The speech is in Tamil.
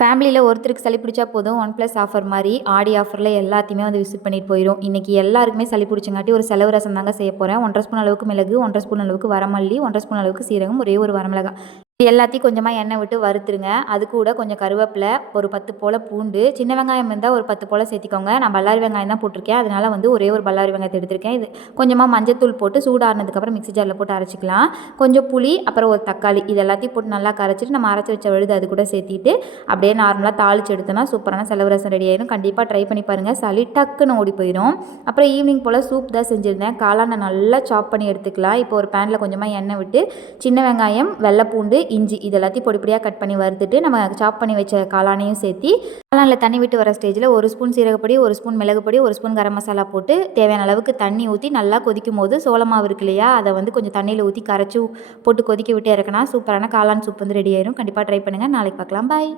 ஃபேமிலியில் ஒருத்தருக்கு சளி பிடிச்சா போதும் 1+ ஆஃபர் மாதிரி ஆடி ஆஃபரில் எல்லாத்தையுமே வந்து விசிட் பண்ணிட்டு போயிடும். இன்றைக்கி எல்லாருக்குமே சளி பிடிச்சங்காட்டி ஒரு செலவு ரசம் தாங்க செய்ய போகிறேன். 1½ ஸ்பூன் அளவுக்கு மிளகு, 1½ ஸ்பூன் அளவுக்கு வரமல்லி, 1½ ஸ்பூன் அளவுக்கு சீரகம், ஒரே ஒரு வரமிளகாய், இது எல்லாத்தையும் கொஞ்சமாக எண்ணெய் விட்டு வறுத்துருங்க. அது கூட கொஞ்சம் கருவேப்பிலை, ஒரு 10 போல் பூண்டு, சின்ன வெங்காயம் இருந்தால் ஒரு 10 போல் சேர்த்திக்கோங்க. நான் பல்லாரி வெங்காயம் தான் போட்டிருக்கேன், அதனால் வந்து ஒரே ஒரு பல்லாரி வெங்காயத்தை எடுத்திருக்கேன். இது கொஞ்சமாக மஞ்சத்தூள் போட்டு சூடானதுக்கப்புறம் மிக்ஸி ஜாரில் போட்டு அரைச்சிக்கலாம். கொஞ்சம் புளி, அப்புறம் ஒரு தக்காளி, இது எல்லாத்தையும் போட்டு நல்லா கரைச்சிட்டு நம்ம அரைச்சி வச்ச விழுது அது கூட சேர்த்திட்டு அப்படியே நார்மலாக தாளித்து எடுத்தோன்னா சூப்பரான செலவு ரசம் ரெடி ஆயிடும். கண்டிப்பாக ட்ரை பண்ணி பாருங்கள், சளி டக்குன்னு ஓடி போயிடும். அப்புறம் ஈவினிங் போல் சூப் தான் செஞ்சுருந்தேன். காளானை நல்லா சாப் பண்ணி எடுத்துக்கலாம். இப்போ ஒரு பேனில் கொஞ்சமாக எண்ணெய் விட்டு சின்ன வெங்காயம், வெள்ளைப்பூண்டு, இஞ்சி இது எல்லாத்தையும் பொடிப்படியாக கட் பண்ணி வறுத்துட்டு நம்ம சாப் பண்ணி வச்ச காளானையும் சேர்த்தி காளானில் தண்ணி விட்டு வர ஸ்டேஜில் 1 spoon சீரகப்பொடி, 1 spoon மிளகுப்பொடி, 1 spoon garam masala போட்டு தேவையான அளவுக்கு தண்ணி ஊற்றி நல்லா கொதிக்கும் போது சோள மாவு இருக்கு இல்லையா, அதை வந்து கொஞ்சம் தண்ணியில் ஊற்றி கரைச்சி போட்டு கொதிக்க விட்டு இறக்குனா சூப்பரான காளான் சூப் வந்து ரெடி ஆயிடும். கண்டிப்பாக ட்ரை பண்ணுங்கள். நாளைக்கு பார்க்கலாம். பாய்.